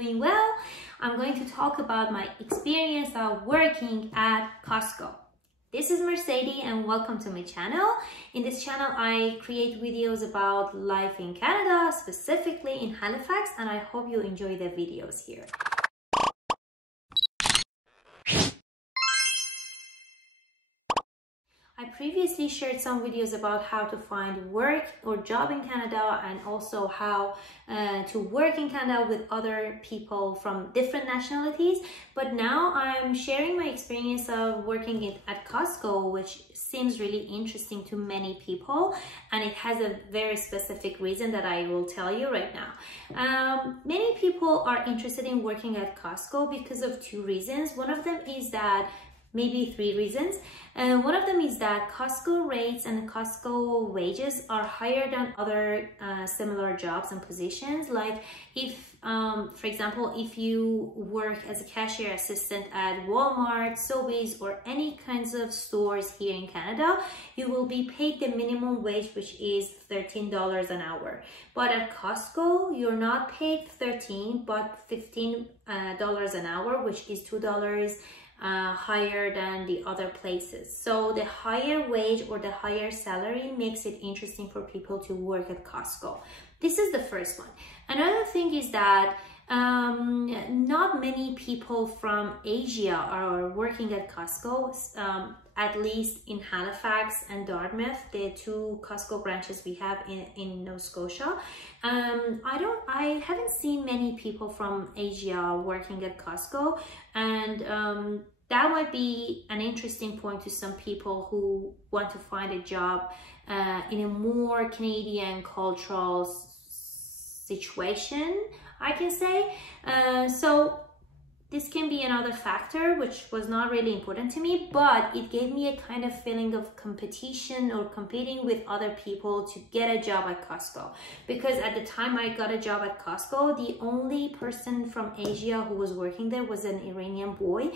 doing well. I'm going to talk about my experience of working at Costco. This is Mercedes and welcome to my channel. In this channel, I create videos about life in Canada, specifically in Halifax, and I hope you enjoy the videos here. I previously shared some videos about how to find work or job in Canada and also how to work in Canada with other people from different nationalities. But now I'm sharing my experience of working at Costco, which seems really interesting to many people, and it has a very specific reason that I will tell you right now. Many people are interested in working at Costco because of two reasons. One of them is that maybe three reasons. One of them is that Costco rates and Costco wages are higher than other similar jobs and positions. Like if, for example, if you work as a cashier assistant at Walmart, Sobeys, or any kinds of stores here in Canada, you will be paid the minimum wage, which is $13 an hour. But at Costco, you're not paid $13, but $15 an hour, which is $2 higher than the other places. So the higher wage or the higher salary makes it interesting for people to work at Costco. This is the first one. Another thing is that not many people from Asia are working at Costco, at least in Halifax and Dartmouth, the two Costco branches we have in Nova Scotia. I haven't seen many people from Asia working at Costco, and that might be an interesting point to some people who want to find a job in a more Canadian cultural situation, I can say. So this can be another factor which was not really important to me, but it gave me a kind of feeling of competition or competing with other people to get a job at Costco. Because at the time I got a job at Costco, the only person from Asia who was working there was an Iranian boy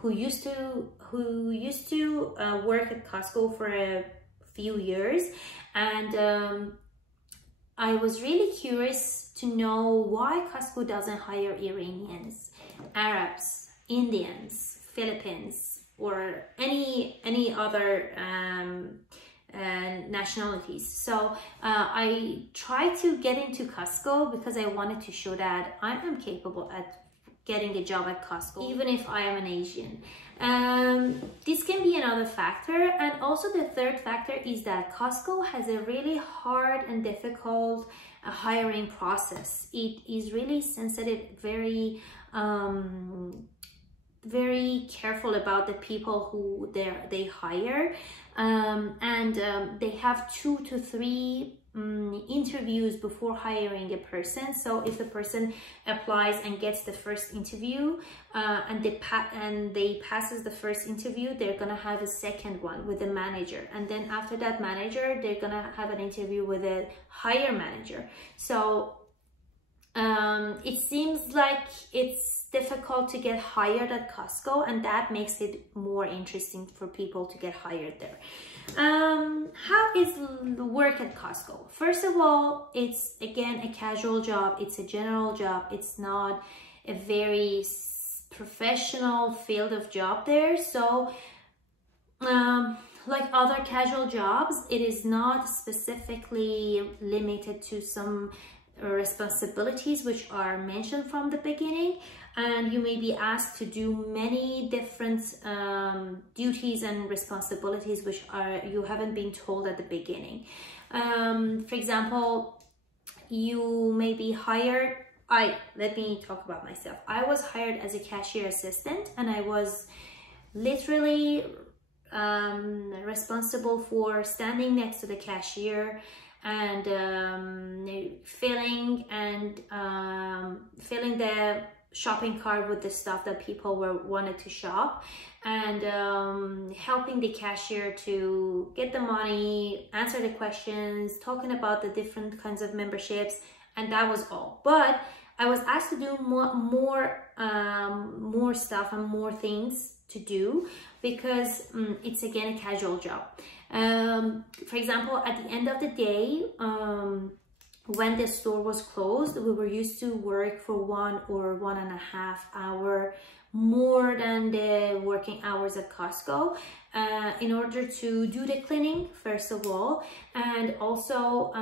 who used to work at Costco for a few years, and I was really curious to know why Costco doesn't hire Iranians, Arabs, Indians, Philippines, or any other nationalities. So I tried to get into Costco because I wanted to show that I am capable at getting a job at Costco, even if I am an Asian. This can be another factor. And also the third factor is that Costco has a really hard and difficult hiring process. It is really sensitive, very careful about the people who they hire, and they have 2 to 3 interviews before hiring a person. So if a person applies and gets the first interview and they passes the first interview, they're gonna have a second one with the manager, and then after that manager they're gonna have an interview with a higher manager. So it seems like it's difficult to get hired at Costco, and that makes it more interesting for people to get hired there. How is the work at Costco? First of all, it's again a casual job. It's a general job. It's not a very professional field of job there. So like other casual jobs, it is not specifically limited to some responsibilities which are mentioned from the beginning, and you may be asked to do many different duties and responsibilities which you haven't been told at the beginning. For example, you may be hired. Let me talk about myself. I was hired as a cashier assistant, and I was literally responsible for standing next to the cashier and filling the shopping cart with the stuff that people wanted to shop, and helping the cashier to get the money, answer the questions, talking about the different kinds of memberships, and that was all. But I was asked to do more stuff and more things to do because it's again a casual job. For example, at the end of the day, when the store was closed, we were used to work for 1 or 1.5 hour more than the working hours at Costco, in order to do the cleaning, first of all, and also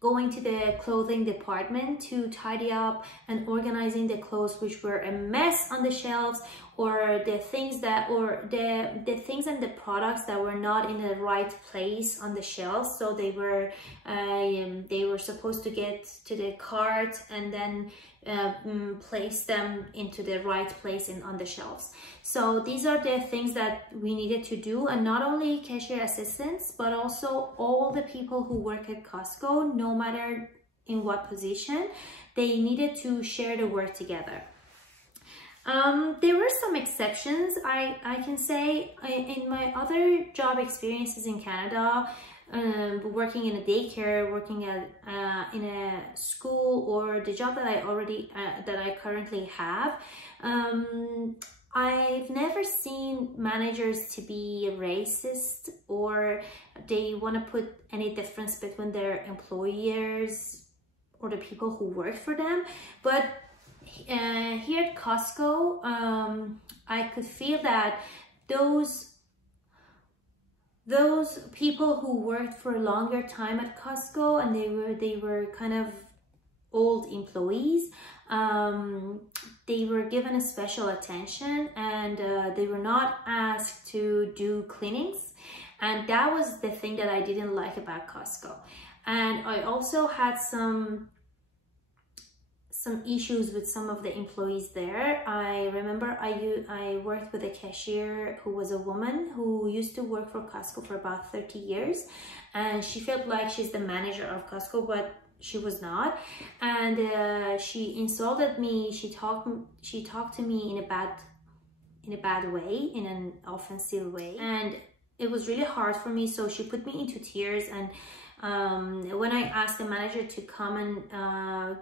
going to the clothing department to tidy up and organizing the clothes which were a mess on the shelves, or the things that, or the things and the products that were not in the right place on the shelves. So they were supposed to get to the cart and then place them into the right place on the shelves. So these are the things that we needed to do, and not only cashier assistants, but also all the people who work at Costco, no matter in what position, they needed to share the work together. There were some exceptions, I can say. In my other job experiences in Canada, working in a daycare, working at in a school, or the job that I currently have, I've never seen managers to be racist, or they want to put any difference between their employers or the people who work for them. But here at Costco, I could feel that those people who worked for a longer time at Costco, and they were kind of old employees, they were given a special attention, and they were not asked to do cleanings, and that was the thing that I didn't like about Costco. And I also had some issues with some of the employees there. I remember I worked with a cashier who was a woman who used to work for Costco for about 30 years, and she felt like she's the manager of Costco, but she was not. And she insulted me. She talked to me in a bad way, in an offensive way, and it was really hard for me. So she put me into tears, and when I asked the manager to come and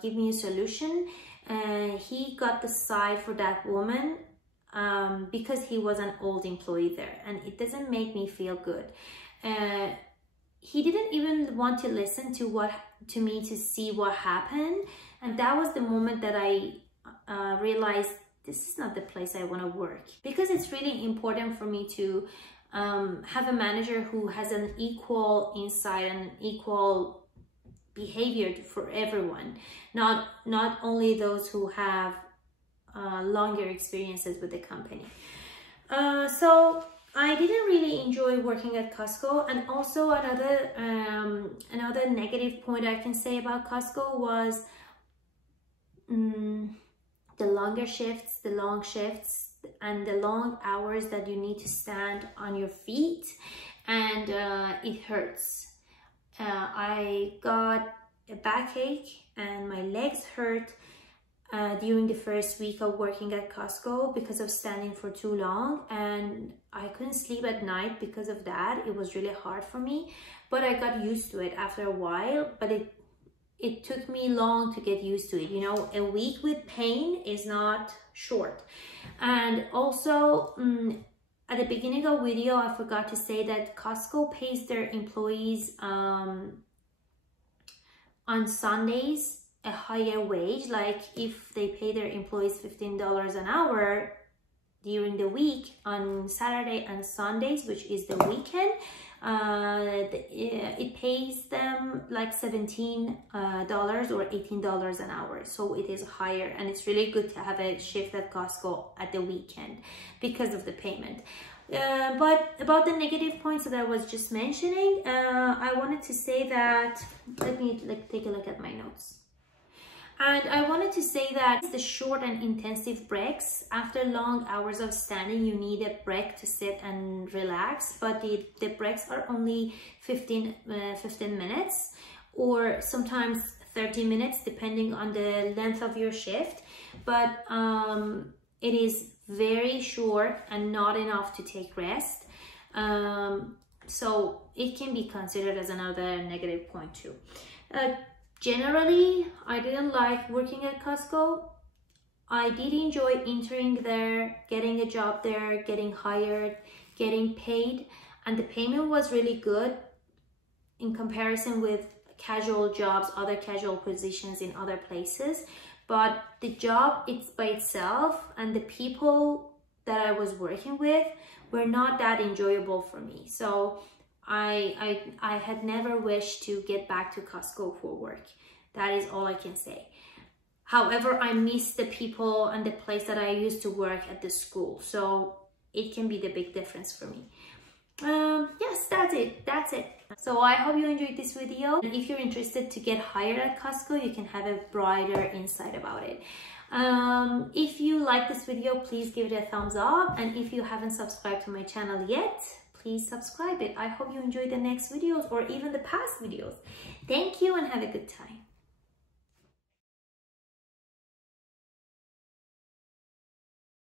give me a solution, he got the side for that woman, because he was an old employee there, and it doesn't make me feel good. He didn't even want to listen to me to see what happened, and that was the moment that I realized this is not the place I want to work, because it's really important for me to have a manager who has an equal insight and equal behavior for everyone, not only those who have longer experiences with the company. So I didn't really enjoy working at Costco. And also another negative point I can say about Costco was the longer shifts, the long shifts, and the long hours that you need to stand on your feet, and it hurts. I got a backache and my legs hurt during the first week of working at Costco because of standing for too long, and I couldn't sleep at night because of that. It was really hard for me, but I got used to it after a while. But it took me long to get used to it. You know, a week with pain is not short. And also at the beginning of the video, I forgot to say that Costco pays their employees on Sundays a higher wage. Like if they pay their employees $15 an hour during the week, on Saturday and Sundays, which is the weekend, it pays them like $17 or $18 an hour. So it is higher, and it's really good to have a shift at Costco at the weekend because of the payment. But about the negative points that I was just mentioning, I wanted to say that, let me take a look at my notes. And I wanted to say that the short and intensive breaks, after long hours of standing, you need a break to sit and relax. But the breaks are only 15 minutes, or sometimes 30 minutes, depending on the length of your shift. But it is very short and not enough to take rest. So it can be considered as another negative point too. Generally, I didn't like working at Costco. I did enjoy entering there, getting a job there, getting hired, getting paid, and the payment was really good in comparison with casual jobs, other casual positions in other places, but the job it's by itself and the people that I was working with were not that enjoyable for me. So I had never wished to get back to Costco for work. That is all I can say. However, I miss the people and the place that I used to work at the school. So it can be the big difference for me. Yes, that's it. So I hope you enjoyed this video. And if you're interested to get hired at Costco, you can have a brighter insight about it. If you like this video, please give it a thumbs up. And if you haven't subscribed to my channel yet, please subscribe it. I hope you enjoy the next videos or even the past videos. Thank you and have a good time.